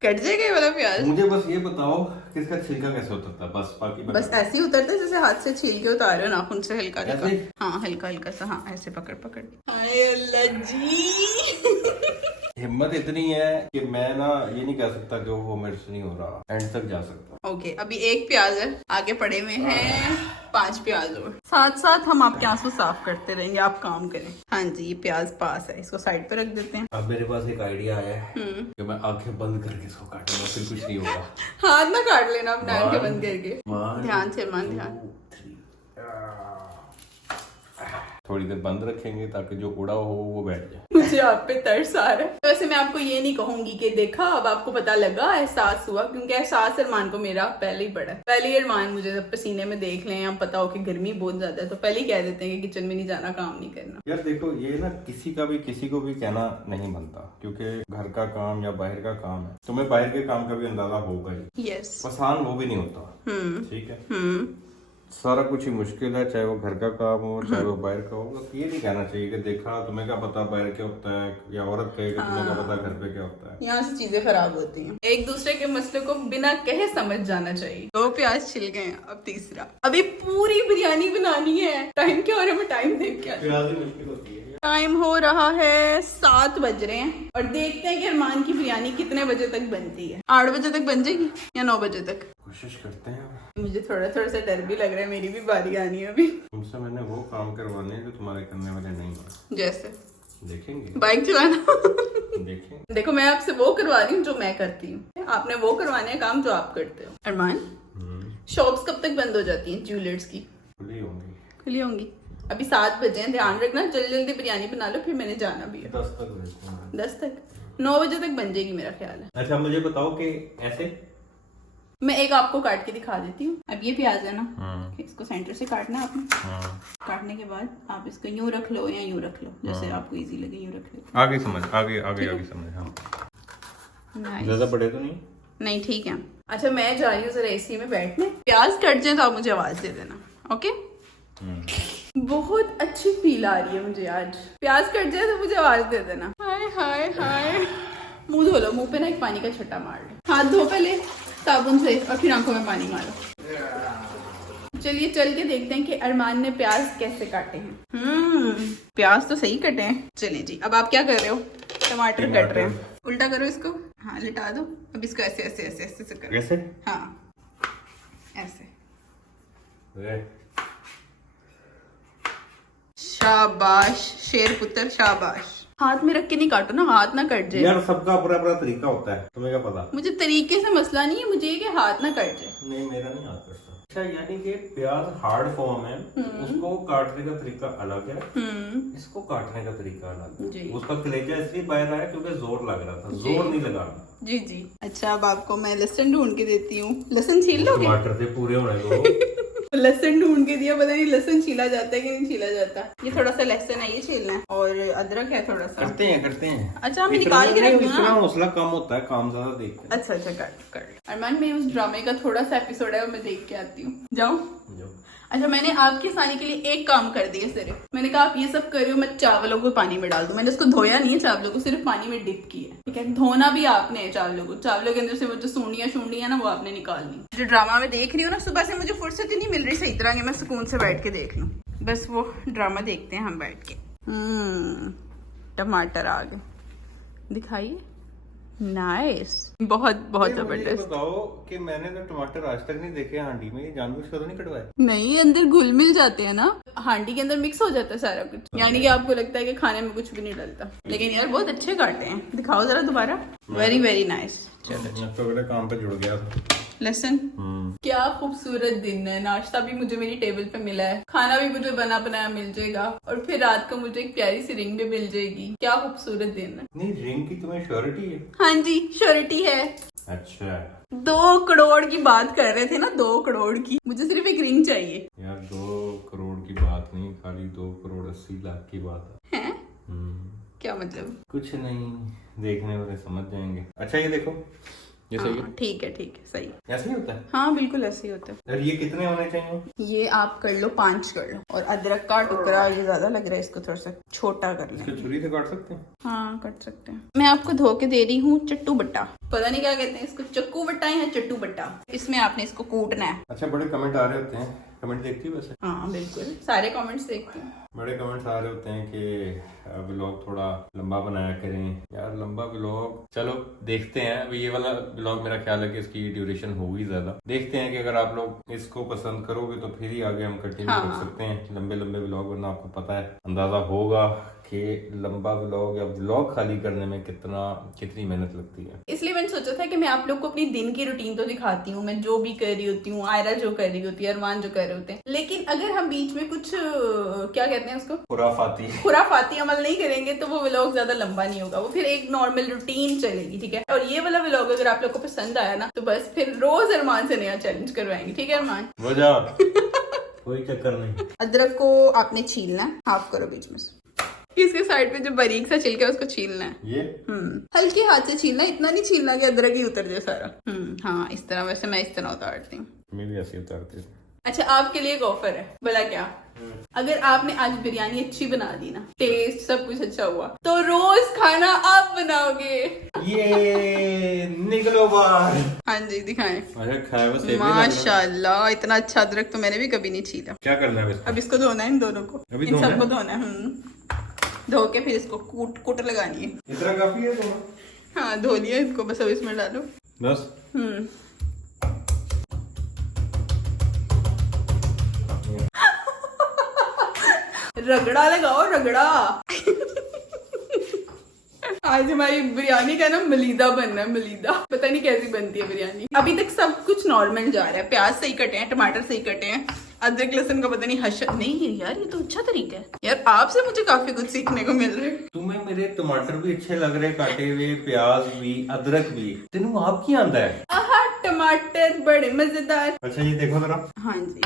कट जाएगा ये वाला प्याज। मुझे बस ये बताओ कि इसका छिलका कैसे उतरता है, बस बाकी बस ऐसे ही उतरता है जैसे हाथ से छील के उतार रहे हो, नाखून से हल्का हल्का। ऐसे? हाँ हल्का हल्का सा, हाँ ऐसे पकड़ पकड़। हाय अल्लाह जी हिम्मत इतनी है कि मैं ना ये नहीं कह सकता कि वो मेरे से नहीं हो रहा, एंड तक जा सकता। ओके, अभी 1 प्याज है, आगे पड़े हुए हैं 5 प्याज और। साथ साथ हम आपके आंसू साफ करते रहेंगे, आप काम करें। हाँ जी, ये प्याज पास है, इसको साइड पे रख देते हैं। अब मेरे पास एक आइडिया आया है कि मैं आंखें बंद करके इसको काटूंगा, फिर कुछ नहीं होगा। हाथ ना काट लेना अपने, आंखें बंद करके। ध्यान से मन, ध्यान। थोड़ी देर बंद रखेंगे ताकि जो उड़ा हो वो बैठ जाए। मुझे आप पे तरस आ रहा है। तो वैसे मैं आपको ये नहीं कहूंगी कि देखा अब आपको पता लगा, एहसास हुआ, क्योंकि एहसास अरमान को मेरा पहले ही पड़ा है। पहले ही अरमान मुझे जब पसीने में देख लें, या पता हो कि गर्मी बहुत ज्यादा है, तो पहले ही कह देते हैं कि किचन में नहीं जाना, काम नहीं करना। यार देखो, ये ना किसी का भी किसी को भी कहना नहीं बनता, क्योंकि घर का काम या बाहर का काम है, तुम्हें बाहर के काम का भी अंदाजा होगा ही। यस, आसान वो भी नहीं होता। ठीक है, सारा कुछ ही मुश्किल है, चाहे वो घर का काम हो चाहे वो बाहर का हो। ये नहीं कहना चाहिए कि देखा तुम्हें क्या पता बाहर क्या होता है, या औरत कहे कि तुम्हें क्या पता घर पे क्या होता है। यहाँ से चीजें खराब होती हैं। एक दूसरे के मसले को बिना कहे समझ जाना चाहिए। 2 प्याज छिल गए, अब तीसरा। अभी पूरी बिरयानी बनानी है। टाइम क्या हो रहा है, मैं टाइम देख के आती हूँ। मुश्किल होती है। टाइम हो रहा है 7 बज रहे हैं, और देखते हैं कि अरमान की बिरयानी कितने बजे तक बनती है। 8 बजे तक बन जाएगी या 9 बजे तक? कोशिश करते हैं। मुझे थोड़ा थोड़ा सा डर भी लग रहा है, मेरी भी बारी आनी है अभी। तुमसे मैंने वो काम करवाने हैं जो तुम्हारे करने वाले नहीं हो। जैसे देखेंगे, बाइक चलाना। देखें। देखो मैं आपसे वो करवा रही हूँ जो मैं करती हूँ, आपने वो करवाने हैं काम जो आप करते हो। अरमान, शॉप्स कब तक बंद हो जाती हैं ज्वेलर्स की? खुली होंगी। खुली होंगी। अभी 7 बजे हैं, ध्यान रखना, जल्दी जल्दी बिरयानी बना लो, फिर मैंने जाना भी है। 10 तक रहते हैं। 10 तक, 9 बजे तक बन जाएगी मेरा ख्याल है। अच्छा मुझे बताओ कि ऐसे मैं एक आपको काट के दिखा देती हूँ। अब ये प्याज है ना, इसको सेंटर से काटना है आपने। काटने के बाद आप इसको यूं रख लो या यूं रख लो, जैसे आपको इजी लगे यूं रख लो। आगे समझ, आगे समझ। हाँ, Nice. ज्यादा बड़े तो नहीं? नहीं ठीक है। अच्छा मैं जा रही हूँ जरा एसी में बैठने, प्याज कट जाए तो आप मुझे आवाज दे देना, ओके? बहुत अच्छी फील आ रही है मुझे आज। प्याज कट जाए तो मुझे आवाज दे देना। हाय हाय हाय। मुंह धो लो, मुंह पे ना एक पानी का छट्टा मार लो, हाथ धो पहले साबुन से और फिर आंखों में पानी मारो। चलिए चल के देखते हैं कि अरमान ने प्याज कैसे काटे हैं। प्याज तो सही कटे हैं। चलिए जी, अब आप क्या कर रहे हो? टमाटर कट रहे हैं। उल्टा करो इसको, हाँ लिटा दो। अब इसको ऐसे ऐसे ऐसे ऐसे से करो। ऐसे? हाँ ऐसे। शाबाश शेर पुत्र, शाबाश। हाथ में रख के नहीं काटो ना, हाथ ना कट जाए। यार सबका अपना अपना तरीका होता है, तुम्हें क्या पता? मुझे तरीके से मसला नहीं है, मुझे ये कि हाथ ना कट जाए। नहीं मेरा नहीं हाथ करता। अच्छा यानी कि प्याज हार्ड फॉर्म है, उसको काटने का तरीका अलग है, इसको काटने का तरीका अलग है। जी। उसका कलेजा इसलिए बाहर आया क्योंकि जोर लग रहा था, जोर नहीं लगाना। जी जी। अच्छा अब आपको मैं लहसुन ढूंढ के देती हूँ। लहसुन छील लोगे? टमाटर से पूरे होने दो। लहसुन ढूंढ के दिया, पता नहीं लहसुन छीला जाता है कि नहीं छीला जाता। ये थोड़ा सा लहसुन है, ये छीलना है, और अदरक है थोड़ा सा। करते हैं। अच्छा हमें निकाल के रखना। इतना हौसला कम होता है, काम ज्यादा देखते हैं। अच्छा कर। अरमान मैं उस ड्रामे का थोड़ा सा एपिसोड है वो मैं देख के आती हूँ। जाऊँ? अच्छा मैंने आपकी आसानी के लिए एक काम कर दिया सिर्फ। मैंने कहा आप ये सब कर रहे हो, मैं चावलों को पानी में डाल दूं। मैंने उसको धोया नहीं है चावलों को, सिर्फ पानी में डिप किया है, ठीक है? धोना भी आपने है चावलों को। चावलों के अंदर से वो जो सूंडियां है ना, वो आपने निकालनी। जो ड्रामा में देख रही हूँ ना, सुबह से मुझे फुर्सत ही नहीं मिल रही सही तरह की मैं सुकून से बैठ के देख लूँ। बस वो ड्रामा देखते हैं हम बैठ के। टमाटर आ गए, दिखाइए। नाइस, बहुत जबरदस्त। बताओ कि मैंने तो टमाटर आज तक नहीं देखे हांडी में, ये जानबूझकर तो नहीं कटवाए? नहीं, अंदर घुल मिल जाते हैं ना, हांडी के अंदर मिक्स हो जाता है सारा कुछ। यानी कि आपको लगता है कि खाने में कुछ भी नहीं डलता, लेकिन यार बहुत अच्छे काटे हैं। दिखाओ जरा दोबारा। Very nice. चलो काम पे जुड़ गया था। लहसुन। क्या खूबसूरत दिन है। नाश्ता भी मुझे मेरी टेबल पे मिला है, खाना भी मुझे बना बनाया मिल जाएगा, और फिर रात को मुझे एक प्यारी सी रिंग भी मिल जाएगी। क्या खूबसूरत दिन है। नहीं रिंग की तुम्हें श्योरिटी है? हाँ जी श्योरिटी है। अच्छा 2 करोड़ की बात कर रहे थे ना, 2 करोड़ की। मुझे सिर्फ एक रिंग चाहिए यार। 2 करोड़ की बात नहीं, खाली 2 करोड़ 80 लाख की बात है। क्या मतलब? कुछ नहीं, देखने वाले समझ जाएंगे। अच्छा ये देखो, ये सही है? ठीक है सही। ऐसे ही होता है? हाँ बिल्कुल ऐसे ही होता है। यार ये कितने होने चाहिए? ये आप कर लो 5 कर लो। और अदरक का टुकड़ा ये ज्यादा लग रहा है, इसको थोड़ा सा छोटा कर इसको लें। छुरी से काट सकते हैं? हाँ कट सकते हैं। मैं आपको धो के दे रही हूँ चट्टू बट्टा, पता नहीं क्या कहते हैं इसको, चक्कू बट्टा या चट्टू बट्टा। इसमें आपने इसको कूटना है। अच्छा बड़े कमेंट आ रहे होते हैं, कमेंट देखती है वैसे? हाँ बिल्कुल, सारे कमेंट्स देखती हूँ। बड़े कमेंट्स आ रहे होते हैं कि व्लॉग थोड़ा लंबा बनाया करें। यार लंबा व्लॉग, चलो देखते हैं। अभी ये वाला व्लॉग मेरा ख्याल है कि इसकी ड्यूरेशन होगी ज्यादा। देखते हैं कि अगर आप लोग इसको पसंद करोगे तो फिर ही आगे हम कंटिन्यू कर सकते हैं लंबे व्लॉग, वरना आपको पता है, अंदाजा होगा कि लंबा व्लॉग या व्लॉग खाली करने में कितनी मेहनत लगती है। इसलिए मैंने सोचा था कि मैं आप लोग को अपनी दिन की रूटीन तो दिखाती हूँ, मैं जो भी कर रही होती हूँ, आयरा जो कर रही होती है, अरमान जो कर रहे होते हैं। लेकिन अगर हम बीच में कुछ क्या कहते हैं उसको, खुराफाती अमल नहीं करेंगे तो वो व्लॉग ज्यादा लंबा नहीं होगा, वो फिर एक नॉर्मल रूटीन चलेगी, ठीक है? और ये वाला व्लॉग अगर आप लोग को पसंद आया ना, तो बस फिर रोज अरमान से नया चैलेंज करवाएंगे, ठीक है अरमान? कोई चक्कर नहीं। अदरक को आपने छीलना है, हाफ करो बीच में से। इसके साइड पे जो बारीक सा छिलका है उसको छीलना है। ये हल्के हाथ से छीलना, इतना नहीं छीलना कि अदरक ही उतर जाए सारा। हाँ इस तरह। वैसे मैं इस तरह उतारती हूँ। मेरी ऐसी उतारती है। अच्छा आपके लिए एक ऑफर है, भला क्या? अगर आपने आज बिरयानी अच्छी बना दी ना, टेस्ट सब कुछ अच्छा हुआ, तो रोज खाना आप बनाओगे। ये निकलो बाहर। हाँ जी दिखाएं। अच्छा खाया हुआ सेब माशाल्लाह, इतना अच्छा अदरक तो मैंने भी कभी नहीं छीला। क्या करना है इसको? अब इसको धोना है, इन दोनों को, इन सबको धोना है। धो के फिर इसको कूट लगानी है। इतना काफी है तुम्हें? हाँ धो लिया इसको, बस अब इसमें डालो बस। रगड़ा लगाओ, रगड़ा। आज हमारी बिरयानी का नाम मलीदा बनना है, मलीदा। पता नहीं कैसी बनती है बिरयानी। अभी तक सब कुछ नॉर्मल जा रहा है, प्याज सही कटे हैं, टमाटर सही कटे हैं, अदरक लहसुन का पता नहीं नहीं है यार, ये तो अच्छा तरीका है यार। आपसे मुझे काफी कुछ सीखने को मिल रहा है। तुम्हें मेरे टमाटर भी अच्छे लग रहे, काटे हुए, प्याज भी, अदरक भी। तेनू आप की आंदा है? आहा, टमाटर बड़े मजेदार। अच्छा ये देखो जरा। हाँ जी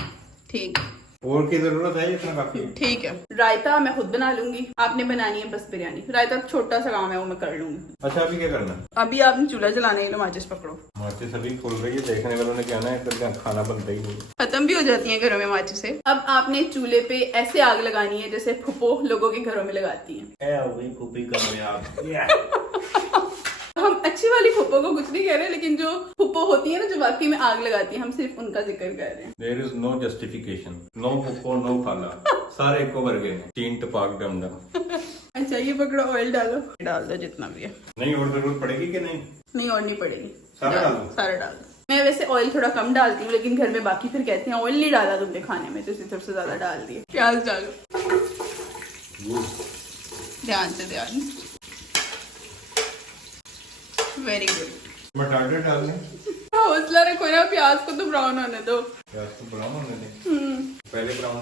ठीक है, और की जरूरत है, इतना काफी है। ठीक है। रायता मैं खुद बना लूंगी, आपने बनानी है बस बिरयानी। रायता छोटा सा काम है, वो मैं कर लूंगी। अच्छा अभी क्या करना है? अभी आपने चूल्हा जलाना है, लो माचिस पकड़ो। माचिस अभी खुल रही है, देखने वालों ने कहना है इधर का खाना बनता ही नहीं। खत्म भी हो जाती है घरों में माचिस से। अब आपने चूल्हे पे ऐसे आग लगानी है जैसे फुप्पो लोगों के घरों में लगाती हैं। वही फूफी कर रहे आप। हम अच्छी वाली फुप्पो को कुछ नहीं कह रहे, लेकिन जो फुप्पो होती है ना जो वाकई में आग लगाती है, हम सिर्फ उनका जिक्र कर रहे हैं। There is no justification, no फूफो नो खाला, सारे एको वर्गे हैं। तीन टपाक डम डम। अच्छा ये पकड़ो, ऑयल डालो, डाल दो जितना भी है। नहीं और जरूरत पड़ेगी कि नहीं? नहीं और नहीं पड़ेगी, सारा डाल दो? सारा डाल दो। मैं वैसे ऑयल थोड़ा कम डालती हूँ, लेकिन घर में बाकी फिर कहते हैं ऑयल नहीं डाला तुमने खाने में, तो इसी सबसे ज्यादा डाल दिए। प्याज डालो, ध्यान से, ध्यान। Very good. मटाटर डालने? हौसला रखो ना, प्याज को तो ब्राउन होने दो। प्याज को ब्राउन होने दे। पहले ब्राउन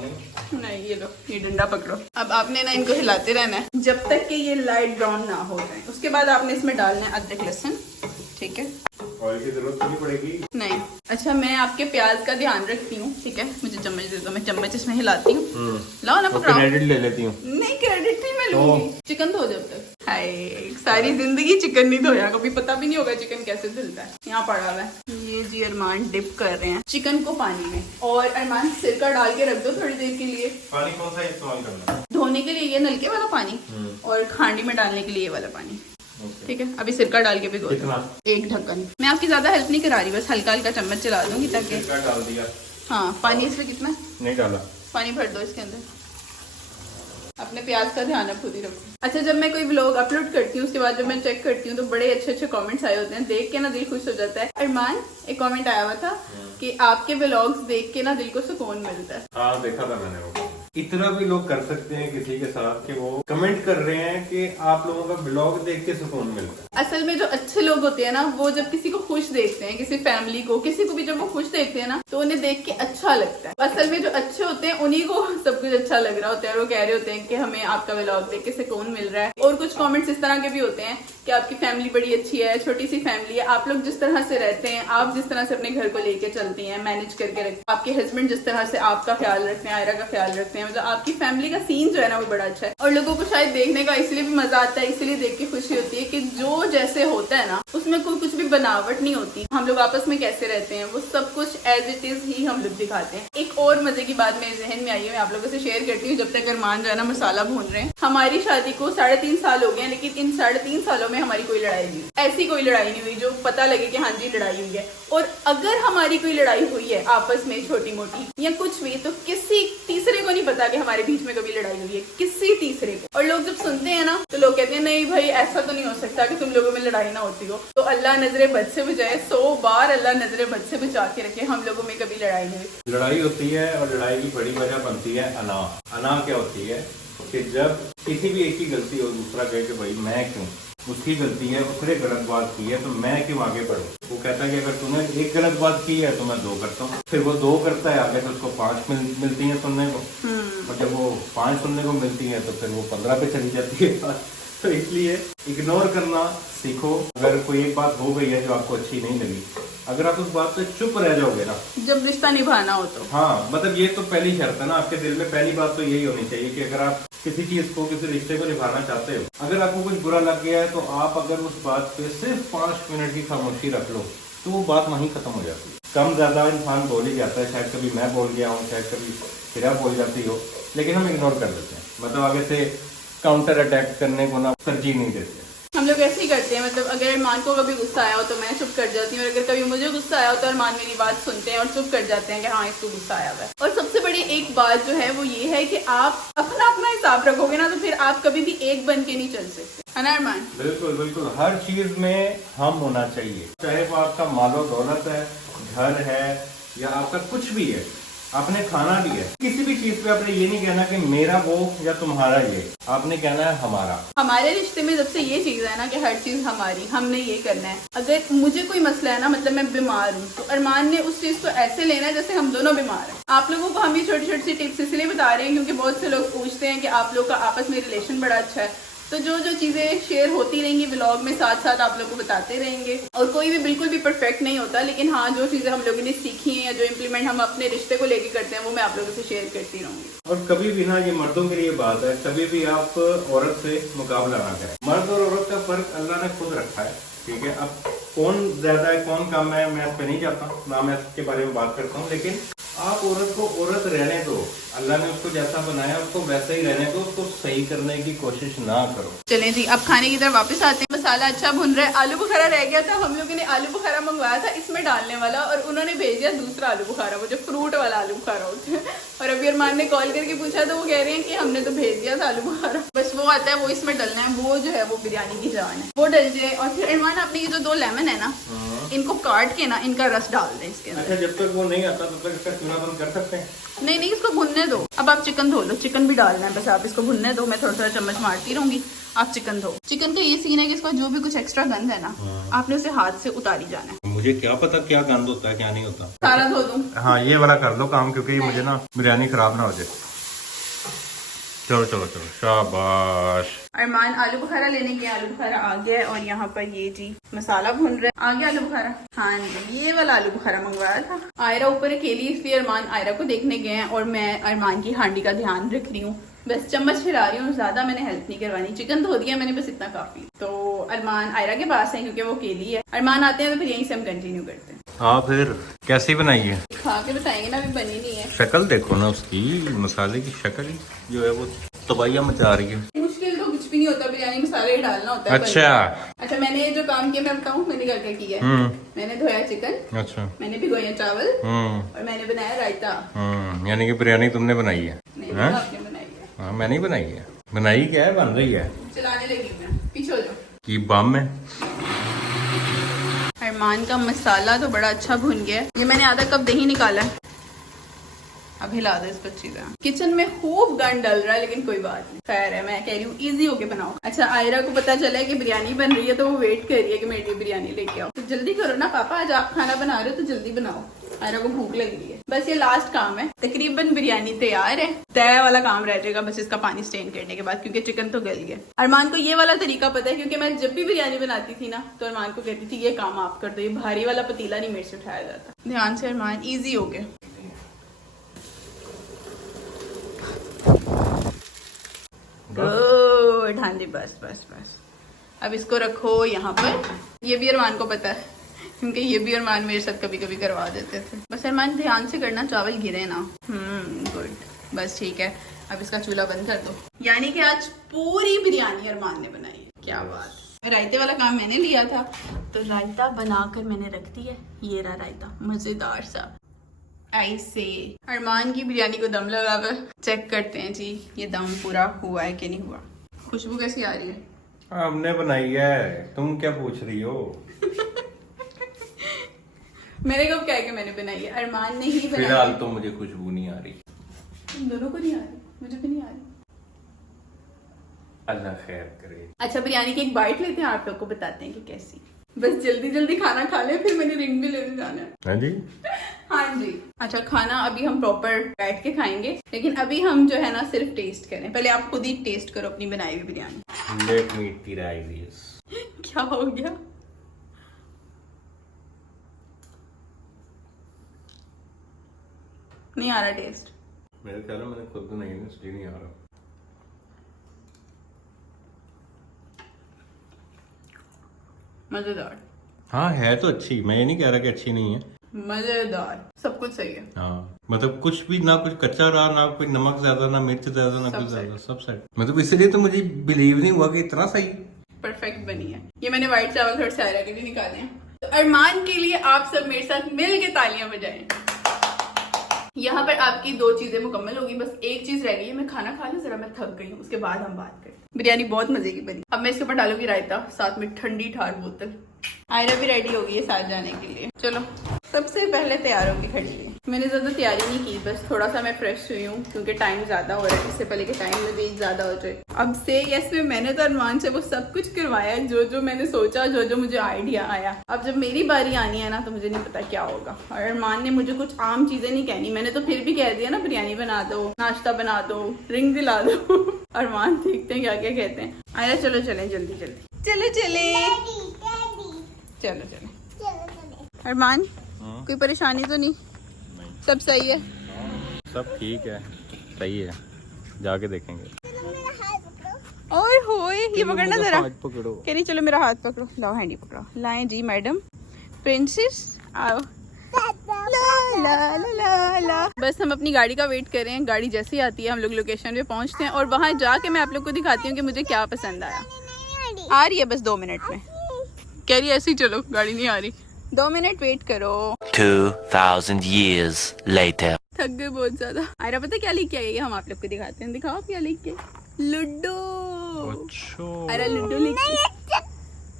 नहीं? ये लो, ये डंडा पकड़ो। अब आपने ना इनको हिलाते रहना है जब तक कि ये लाइट ब्राउन ना हो जाए। उसके बाद आपने इसमें डालना है अदरक लहसुन, ठीक है? ऑयल की जरूरत नहीं पड़ेगी? नहीं। अच्छा मैं आपके प्याज का ध्यान रखती हूँ, ठीक है? मुझे चम्मच दे दो, मैं चम्मच इसमें हिलाती हूँ। लाओ ना, पकड़ाओ। क्रेडिट ले लेती हूँ। नहीं क्रेडिट नहीं मैं लूंगी। चिकन धो जब तक। हाय, सारी जिंदगी चिकन नहीं धोया, कभी पता भी नहीं होगा चिकन कैसे धुलता है। यहाँ पड़ा हुआ है ये जी। अरमान डिप कर रहे हैं चिकन को पानी में, और अरमान सिरका डाल के रख दो थोड़ी देर के लिए। पानी कौन सा इस्तेमाल करना है? धोने के लिए ये नलके वाला पानी, और खांडी में डालने के लिए ये वाला पानी, ठीक है? अभी सिरका डाल के भिगो दो। एक ढक्कन। मैं आपकी ज्यादा हेल्प नहीं करा रही, बस हल्का हल्का चम्मच चला दूंगी ताकि। सिरका डाल दिया? हाँ। पानी इसमें कितना? नहीं डाला। पानी भर दो इसके अंदर। अपने प्याज का ध्यान आप खुद ही रखो। अच्छा जब मैं कोई व्लॉग अपलोड करती हूँ उसके बाद जब मैं चेक करती हूँ तो बड़े अच्छे अच्छे कमेंट्स आए होते हैं, देख के ना दिल खुश हो जाता है। अरमान एक कमेंट आया हुआ था कि आपके व्लॉग्स देख के ना दिल को सुकून मिलता है। हाँ देखा था मैंने वो। इतना भी लोग कर सकते हैं किसी के साथ कि वो कमेंट कर रहे हैं कि आप लोगों का ब्लॉग देख के सुकून मिलता है। असल में जो अच्छे लोग होते हैं ना, वो जब किसी को खुश देखते हैं, किसी फैमिली को, किसी को भी जब वो खुश देखते हैं ना, तो उन्हें देख के अच्छा लगता है। असल में जो अच्छे होते हैं उन्हीं को सब कुछ अच्छा लग रहा होता है, और वो कह रहे होते हैं कि हमें आपका व्लॉग देख के सुकून मिल रहा है। और कुछ कमेंट्स इस तरह के भी होते हैं कि आपकी फैमिली बड़ी अच्छी है, छोटी सी फैमिली है, आप लोग जिस तरह से रहते हैं, आप जिस तरह से अपने घर को लेके चलती हैं, मैनेज करके रखते हैं, आपके हस्बैंड जिस तरह से आपका ख्याल रखते हैं, आयरा का ख्याल रखते हैं, मतलब आपकी फैमिली का सीन जो है ना वो बड़ा अच्छा है। और लोगों को शायद देखने का इसलिए भी मजा आता है, इसलिए देख के खुशी होती है कि जो जैसे होता है ना उसमें कोई कुछ भी बनावट नहीं होती। हम लोग आपस में कैसे रहते हैं वो सब कुछ एज इट इज ही हम लोग दिखाते हैं। एक और मजे की बात मेरे जहन में आई है, मैं आप लोगों से शेयर करती हूँ। जब तक अरमान जो है ना मसाला भून रहे हैं, हमारी शादी को 3.5 साल हो गए हैं, लेकिन इन 3.5 सालों में हमारी कोई लड़ाई नहीं, ऐसी कोई लड़ाई नहीं हुई जो पता लगे कि हाँ जी लड़ाई हुई है। और अगर हमारी कोई लड़ाई हुई है आपस में छोटी मोटी या कुछ भी, तो किसी तीसरे को नहीं पता कि हमारे बीच में कभी लड़ाई हुई है, किसी तीसरे को। और लोग जब सुनते हैं ना तो लोग कहते हैं नहीं भाई ऐसा तो नहीं हो सकता कि तुम लोगों में लड़ाई ना होती हो। तो अल्लाह नजरे बद से बचाए, 100 बार अल्लाह नजरे बद से बचा के रखे, हम लोगों में कभी लड़ाई नहीं हुई। लड़ाई होती है, और लड़ाई की बड़ी वजह बनती है अना। अना क्या होती है कि जब किसी भी एक की गलती हो, दूसरा कहे कि भाई मैं क्यों, उसकी गलती है, उसने गलत बात की है तो मैं क्यों आगे बढ़ूं। वो कहता है कि अगर तूने एक गलत बात की है तो मैं 2 करता हूँ। फिर वो 2 करता है, आगे तो उसको 5 मिलती है सुनने को, और जब वो 5 सुनने को मिलती है तो फिर वो 15 पे चली जाती है। तो इसलिए इग्नोर करना सीखो। अगर कोई एक बात हो गई है जो आपको अच्छी नहीं लगी, अगर आप उस बात पे चुप रह जाओगे ना, जब रिश्ता निभाना हो तो। हाँ मतलब ये तो पहली शर्त है ना आपके दिल में, पहली बात तो यही होनी चाहिए कि अगर आप किसी चीज को, किसी रिश्ते को निभाना चाहते हो, अगर आपको कुछ बुरा लग गया है तो आप अगर उस बात पे सिर्फ 5 मिनट की खामोशी रख लो तो वो बात वहीं खत्म हो जाती है। कम ज्यादा इंसान बोल ही जाता है, शायद कभी मैं बोल गया हूँ, शायद कभी फिर आप बोल जाती हो, लेकिन हम इग्नोर कर देते हैं। मतलब आगे से काउंटर अटैक करने को ना तरजीह नहीं देते। हम लोग ऐसे ही करते हैं, मतलब अगर अरमान को कभी गुस्सा आया हो तो मैं चुप कर जाती हूँ, और अगर कभी मुझे गुस्सा आया हो तो अरमान मेरी बात सुनते हैं और चुप कर जाते हैं कि हाँ इसको गुस्सा आया हुआ है। और सबसे बड़ी एक बात जो है वो ये है कि आप अपना अपना हिसाब रखोगे ना तो फिर आप कभी भी एक बन के नहीं चल सकते, है ना अरमान? बिल्कुल बिल्कुल, हर चीज में हम होना चाहिए, चाहे वो आपका मालो दौलत है, घर है, या आपका कुछ भी है। आपने खाना भी है, किसी भी चीज पे आपने ये नहीं कहना कि मेरा वो या तुम्हारा ये, आपने कहना है हमारा। हमारे रिश्ते में जब से ये चीज है ना कि हर चीज हमारी, हमने ये करना है। अगर मुझे कोई मसला है ना, मतलब मैं बीमार हूँ, तो अरमान ने उस चीज को ऐसे लेना है जैसे हम दोनों बीमार हैं। आप लोगों को हम ये छोटी छोटी सी टिप्स इसलिए बता रहे हैं क्योंकि बहुत से लोग पूछते हैं कि आप लोग का आपस में रिलेशन बड़ा अच्छा है, तो जो जो चीजें शेयर होती रहेंगी व्लॉग में, साथ साथ आप लोग को बताते रहेंगे। और कोई भी बिल्कुल भी परफेक्ट नहीं होता, लेकिन हाँ जो चीजें हम लोगों ने सीखी हैं या जो इम्प्लीमेंट हम अपने रिश्ते को लेके करते हैं वो मैं आप लोगों से शेयर करती रहूंगी। और कभी भी ना, ये मर्दों के लिए बात है, कभी भी आप औरत से मुकाबला ना करें। मर्द और औरत का फर्क अल्लाह ने खुद रखा है, ठीक है। अब कौन ज्यादा है कौन कम है मैं इस पे नहीं जाता, ना मैं इसके बारे में बात करता हूँ, लेकिन आप औरत को औरत रहने दो। अल्लाह ने उसको जैसा बनाया उसको वैसे ही रहने दो, उसको सही करने की कोशिश ना करो। चलें जी, अब खाने की तरफ वापस आते हैं। मसाला अच्छा भुन रहा है। आलू बुखारा रह गया था, हम लोगों ने आलू बुखारा मंगवाया था इसमें डालने वाला, और उन्होंने भेज दिया दूसरा आलू बुखारा, वो जो फ्रूट वाला आलू बुखारा होता है। और अभी अरमान ने कॉल करके पूछा तो वो कह रहे हैं कि हमने तो भेज दिया था आलू बुखारा, बस वो आता है वो इसमें डलना है, वो जो है वो बिरयानी की जान है, वो डल जाए। और फिर अरमान आपने ये जो 2 लेमन है ना, इनको काट के ना इनका रस डाल दें इसके अंदर। अच्छा, जब तक वो नहीं आता तब तक इसका चूना बंद कर सकते हैं? नहीं नहीं, इसको भुनने दो। अब आप चिकन धो लो, चिकन भी डालना है, बस आप इसको भुनने दो। मैं थोड़ा थोड़ा चम्मच मारती रहूंगी, आप चिकन धो। चिकन का ये सीन है कि इसका जो भी कुछ एक्स्ट्रा गंद है ना, आपने उसे हाथ से उतारी जाना है। मुझे क्या पता क्या गंद होता है क्या नहीं होता। सारा धो दूं? हाँ, ये वाला कर दो काम, क्योंकि मुझे ना बिरयानी खराब ना हो जाए। चलो चलो चलो, शाबाश। अरमान आलू बुखारा लेने गया, आलू बुखारा आ गया है। और यहाँ पर ये जी मसाला भून रहा है। आ गया आलू बुखारा? हाँ जी, ये वाला आलू बुखारा मंगवाया था। आयरा ऊपर अकेली, इसलिए अरमान आयरा को देखने गए हैं और मैं अरमान की हांडी का ध्यान रख रही हूँ, बस चम्मच हिला रही हूँ, ज्यादा मैंने हेल्प नहीं करवानी। चिकन धो दिया मैंने, बस इतना काफी। तो अरमान आयरा के पास है क्योंकि वो अकेली है। अरमान आते हैं तो फिर यहीं से हम कंटिन्यू करते हैं। हाँ, फिर कैसी बनाई है? खा के बताएंगे ना, अभी बनी नहीं है। शक्ल देखो ना उसकी, मसाले की शक्ल ही जो है वो तबाहियां मचा रही है। मुश्किल तो कुछ भी नहीं होता, बिरयानी मसाला ही डालना होता है। अच्छा, मैंने जो काम किया मैं बताऊँ, मैंने क्या क्या किया है। मैंने धोया चिकन, अच्छा, मैंने भिगोया चावल, और मैंने बनाया रायता। यानी कि बिरयानी तुमने बनाई है? नहीं, आपने बनाई है। हाँ, मैंने ही बनाई है। बनाई क्या है, बन रही है। चलाने लगी मैं, पीछे हो जाओ। की बम है। अरमान का मसाला तो बड़ा अच्छा भुन गया है। ये मैंने आधा कप दही निकाला है, अब हिला दो इसको अच्छी तरह। किचन में खूब गंद डल रहा है, लेकिन कोई बात नहीं, खैर है। मैं कह रही हूँ इजी होके बनाओ। अच्छा, आयरा को पता चला है कि बिरयानी बन रही है, तो वो वेट कर रही है कि मेरे लिए बिरयानी लेके आओ। तो जल्दी करो ना पापा, आज आप खाना बना रहे हो तो जल्दी बनाओ, आयरा को भूख लग रही है। बस ये लास्ट काम है, तकरीबन बिरयानी तैयार है। तय वाला काम रह जाएगा बस इसका पानी स्टेन करने के बाद, क्योंकि चिकन तो गल गया। अरमान को ये वाला तरीका पता है, क्योंकि मैं जब भी बिरयानी बनाती थी ना तो अरमान को कहती थी ये काम आप कर दो, ये भारी वाला पतीला नहीं मेरे से उठाया जाता। ध्यान से अरमान, ईजी हो गया। गुड, हाँ जी, बस बस बस। अब इसको रखो यहाँ पर। ये भी अरमान को पता है, क्योंकि ये भी अरमान मेरे साथ कभी कभी करवा देते थे। बस अरमान ध्यान से करना, चावल गिरे ना। गुड, बस ठीक है। अब इसका चूल्हा बंद कर दो। यानी कि आज पूरी बिरयानी अरमान ने बनाई है। क्या बात। रायते वाला काम मैंने लिया था, तो रायता बनाकर मैंने रख दिया। ये रहा रायता, मजेदार सा। ऐसे अरमान की बिरयानी को दम लगा कर चेक करते हैं जी, ये दम पूरा हुआ है कि नहीं हुआ। खुशबू कैसी आ रही है? हमने बनाई है, तुम क्या पूछ रही हो? मैंने कब क्या कि मैंने बनाई है, अरमान ने ही बनाई। फिलहाल तो मुझे खुशबू नहीं आ रही। तुम दोनों को नहीं आ रही, मुझे भी नहीं आ रही। अल्लाह खैर करे। अच्छा, बिरयानी की एक बाइट लेते हैं, आप लोग को बताते हैं कि कैसी। बस जल्दी जल्दी खाना खा ले, फिर मैंने रिंग भी लेने जाना है। हाँ जी, हाँ जी। अच्छा, खाना अभी हम प्रॉपर बैठ के खाएंगे, लेकिन अभी हम जो है ना सिर्फ टेस्ट करें। पहले आप खुद ही टेस्ट करो अपनी बनाई हुई biryani. Let me try this. क्या हो गया? नहीं आ रहा टेस्ट? मेरे ख्याल में मैंने खुद तो नहीं, इसलिए नहीं आ रहा। मजेदार। हाँ, है तो अच्छी, मैं ये नहीं कह रहा कि अच्छी नहीं है। मजेदार, सब कुछ सही है। हाँ, मतलब कुछ भी ना, कुछ कच्चा रहा ना, कोई नमक ज्यादा ना मिर्च ज्यादा ना कुछ ज्यादा, सब सेट। मतलब इसलिए तो मुझे बिलीव नहीं हुआ कि इतना सही परफेक्ट बनी है। ये मैंने व्हाइट चावल थोड़े से आयरा के लिए निकाले हैं। तो अरमान के लिए आप सब मेरे साथ मिल के तालियां बजाएं। यहाँ पर आपकी 2 चीजें मुकम्मल होगी, बस एक चीज रह गई है। मैं खाना खा लूं जरा, मैं थक गई हूँ, उसके बाद हम बात करें। बिरयानी बहुत मजे की बनी। अब मैं इसके ऊपर डालूंगी रायता, साथ में ठंडी ठार बोतल। आयरा भी रेडी हो गई है साथ जाने के लिए। चलो, सबसे पहले तैयार होगी खड़ी है। मैंने ज़्यादा तैयारी नहीं की, बस थोड़ा सा मैं फ्रेश हुई हूँ क्योंकि टाइम ज़्यादा हो रहा है, इससे पहले के टाइम में भी ज़्यादा हो जाए। अब से यस में मैंने तो अरमान से वो सब कुछ करवाया जो जो मैंने सोचा, जो जो मुझे आइडिया आया। अब जब मेरी बारी आनी है ना तो मुझे नहीं पता क्या होगा। और अरमान ने मुझे कुछ आम चीज़ें नहीं कहनी, मैंने तो फिर भी कह दिया ना बिरयानी बना दो, नाश्ता बना दो, रिंग दिला दो। अरमान देखते हैं क्या क्या कहते हैं। आया चलो चलें जल्दी जल्दी, चलो चले चलो चले। अरमान कोई परेशानी तो नहीं? सब सही है? सब ठीक है, सही है, जाके देखेंगे। ओए होए, ये पकड़ना जरा। हाथ पकड़ो। कह रही चलो मेरा हाथ पकड़ो, लाओ हैंडी पकड़ो। लाएं जी मैडम, प्रिंसेस आओ। ला ला ला ला ला। बस हम अपनी गाड़ी का वेट कर रहे हैं, गाड़ी जैसे ही आती है हम लोग लोकेशन पे पहुंचते हैं और वहां जाके मैं आप लोग को दिखाती हूँ कि मुझे क्या पसंद आया। आ रही है बस 2 मिनट में, कह रही है ऐसे ही चलो, गाड़ी नहीं आ रही, 2 मिनट वेट करो। 2000 years later. थक गए बहुत ज्यादा। आयरा पता क्या लेके आई है, हम आप लोग को दिखाते हैं, दिखाओ क्या लेके। लूडो। अच्छा, आयरा लूडो लेके।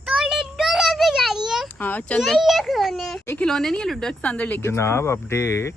तो लड्डू लेके जा रही है। हाँ चंदर, ये खिलौने। एक खिलौने नहीं है, लूडो एक अंदर लेके। जनाब अपडेट।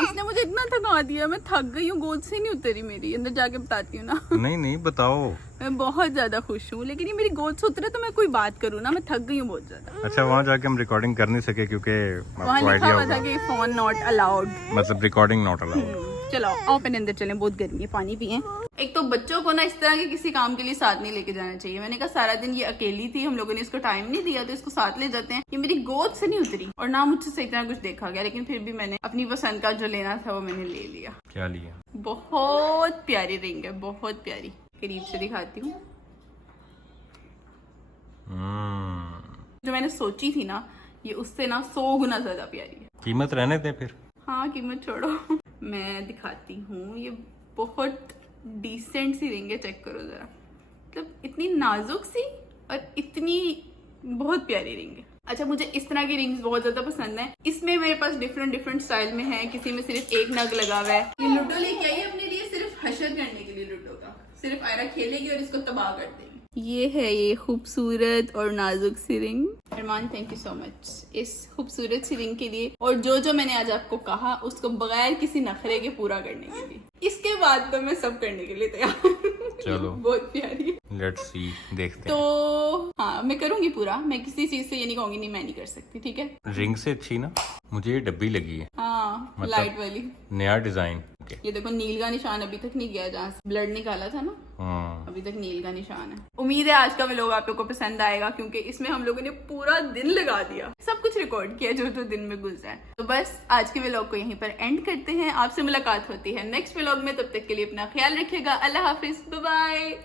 इसने मुझे इतना थका दिया, मैं थक गई हूँ, गोद से नहीं उतरी मेरी। अंदर जाके बताती हूँ ना। नहीं नहीं बताओ। मैं बहुत ज्यादा खुश हूँ, लेकिन ये मेरी गोद से उतरे तो मैं कोई बात करूँ ना, मैं थक गई हूँ बहुत ज्यादा। अच्छा, वहाँ जाके हम रिकॉर्डिंग कर नहीं सके क्योंकि वहाँ आपको लिखा आइडिया हुआ था होगा, कि फोन नॉट अलाउड, मतलब रिकॉर्डिंग नॉट अलाउड। चलो आओ अपन अंदर चलें, बहुत गर्मी है, पानी पिए। एक तो बच्चों को ना इस तरह के किसी काम के लिए साथ नहीं लेके जाना चाहिए। मैंने कहा सारा दिन ये अकेली थी, हम लोगों ने इसको टाइम नहीं दिया तो इसको साथ ले जाते हैं। ये मेरी गोद से नहीं उतरी और ना मुझसे सही तरह कुछ देखा गया, लेकिन फिर भी मैंने अपनी पसंद का जो लेना था वो मैंने ले लिया। क्या लिया? बहुत प्यारी रिंग है, बहुत प्यारी, करीब से दिखाती हूँ। जो मैंने सोची थी ना, ये उससे ना 100 गुना ज्यादा प्यारी है। कीमत रहने दे फिर। हाँ कीमत छोड़ो। मैं दिखाती हूँ, ये बहुत डिसेंट सी रिंग है, चेक करो जरा, मतलब इतनी नाजुक सी और इतनी बहुत प्यारी रिंग है। अच्छा, मुझे इस तरह की रिंग्स बहुत ज्यादा पसंद है। इसमें मेरे पास डिफरेंट स्टाइल में है, किसी में सिर्फ एक नग लगा हुआ है। ये लूडो लेके आई है अपने लिए सिर्फ हशर करने के लिए, लूडो का सिर्फ आयरा खेलेगी और इसको तबाह कर देगी। ये है ये खूबसूरत और नाजुक सी ring. Arman thank you so much इस खूबसूरत सी रिंग के लिए, और जो जो मैंने आज आपको कहा उसको बगैर किसी नखरे के पूरा करने के लिए। इसके बाद तो मैं सब करने के लिए तैयार हूँ। चलो बहुत प्यारी, लेट्स सी, देखते तो हैं। हाँ मैं करूंगी पूरा, मैं किसी चीज से ये नहीं कहूंगी नहीं मैं नहीं कर सकती, ठीक है। रिंग से अच्छी ना मुझे ये डब्बी लगी है, हाँ मतलब लाइट वाली। नया डिजाइन। ये देखो नील का निशान अभी तक नहीं गया, जहाँ से ब्लड निकाला था ना, हाँ, अभी तक नील का निशान है। उम्मीद है आज का व्लॉग आप लोगों को पसंद आएगा, क्योंकि इसमें हम लोगों ने पूरा दिन लगा दिया, सब कुछ रिकॉर्ड किया जो जो दिन में गुजरा है। तो बस आज के व्लॉग को यहीं पर एंड करते हैं, आपसे मुलाकात होती है नेक्स्ट व्लॉग में। तब तक के लिए अपना ख्याल रखिएगा, अल्लाह हाफिज, बाय बाय।